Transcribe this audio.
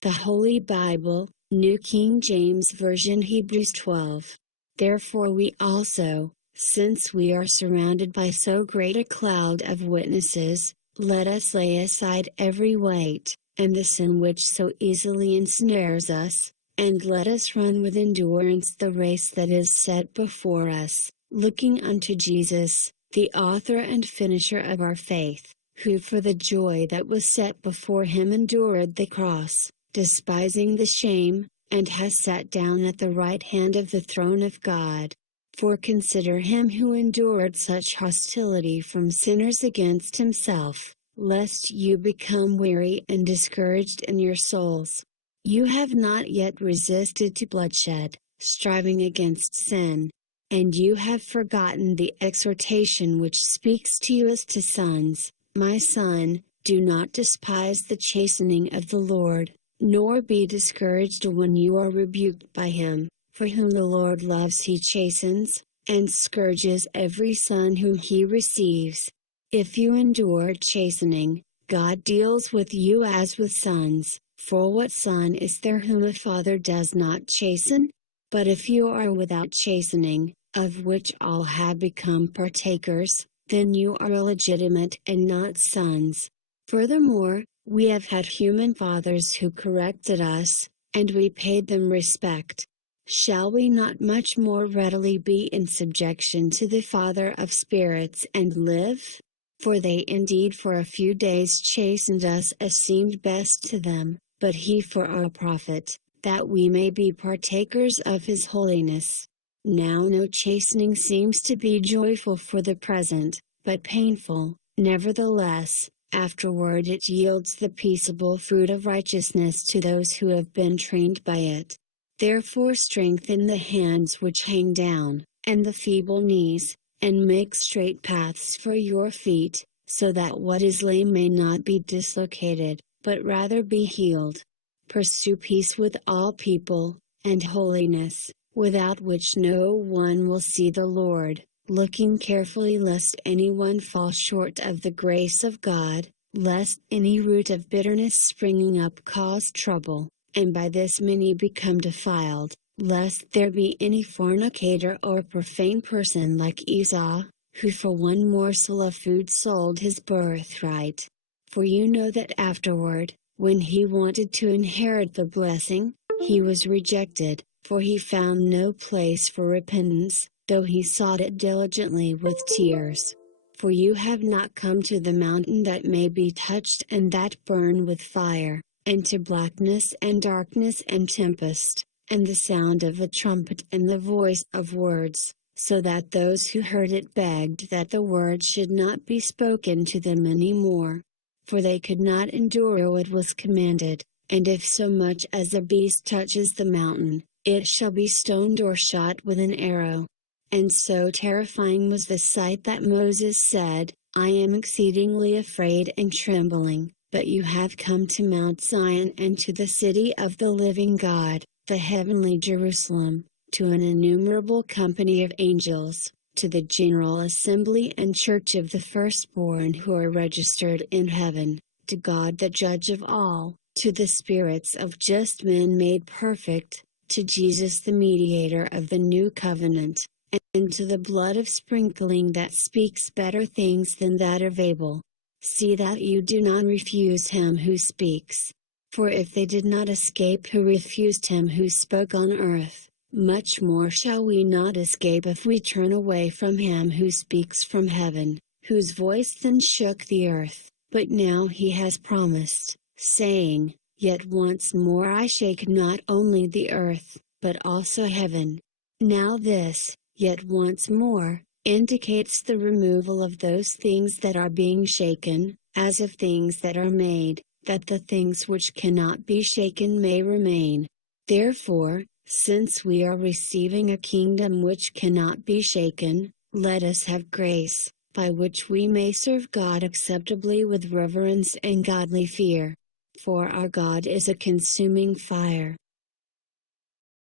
The Holy Bible, New King James Version, Hebrews 12. Therefore we also, since we are surrounded by so great a cloud of witnesses, let us lay aside every weight, and the sin which so easily ensnares us, and let us run with endurance the race that is set before us, looking unto Jesus, the author and finisher of our faith, who for the joy that was set before him endured the cross, despising the shame, and has sat down at the right hand of the throne of God. For consider him who endured such hostility from sinners against himself, lest you become weary and discouraged in your souls. You have not yet resisted to bloodshed, striving against sin. And you have forgotten the exhortation which speaks to you as to sons. My son, do not despise the chastening of the Lord, nor be discouraged when you are rebuked by him, for whom the Lord loves he chastens, and scourges every son whom he receives. If you endure chastening, God deals with you as with sons, for what son is there whom a father does not chasten? But if you are without chastening, of which all have become partakers, then you are illegitimate and not sons. Furthermore, we have had human fathers who corrected us, and we paid them respect. Shall we not much more readily be in subjection to the Father of spirits and live? For they indeed for a few days chastened us as seemed best to them, but he for our profit, that we may be partakers of his holiness. Now no chastening seems to be joyful for the present, but painful. Nevertheless, afterward it yields the peaceable fruit of righteousness to those who have been trained by it. Therefore strengthen the hands which hang down, and the feeble knees, and make straight paths for your feet, so that what is lame may not be dislocated, but rather be healed. Pursue peace with all people, and holiness, without which no one will see the Lord, looking carefully lest anyone fall short of the grace of God, lest any root of bitterness springing up cause trouble, and by this many become defiled, lest there be any fornicator or profane person like Esau, who for one morsel of food sold his birthright. For you know that afterward, when he wanted to inherit the blessing, he was rejected, for he found no place for repentance, though he sought it diligently with tears. For you have not come to the mountain that may be touched and that burn with fire, and to blackness and darkness and tempest, and the sound of a trumpet and the voice of words, so that those who heard it begged that the word should not be spoken to them any more. For they could not endure what was commanded, and if so much as a beast touches the mountain, it shall be stoned or shot with an arrow. And so terrifying was the sight that Moses said, I am exceedingly afraid and trembling. But you have come to Mount Zion and to the city of the living God, the heavenly Jerusalem, to an innumerable company of angels, to the general assembly and church of the firstborn who are registered in heaven, to God the judge of all, to the spirits of just men made perfect, to Jesus the mediator of the new covenant, and to the blood of sprinkling that speaks better things than that of Abel. See that you do not refuse him who speaks. For if they did not escape who refused him who spoke on earth, much more shall we not escape if we turn away from him who speaks from heaven, whose voice then shook the earth. But now he has promised, saying, Yet once more I shake not only the earth, but also heaven. Now this, yet once more, indicates the removal of those things that are being shaken, as of things that are made, that the things which cannot be shaken may remain. Therefore, since we are receiving a kingdom which cannot be shaken, let us have grace, by which we may serve God acceptably with reverence and godly fear. For our God is a consuming fire.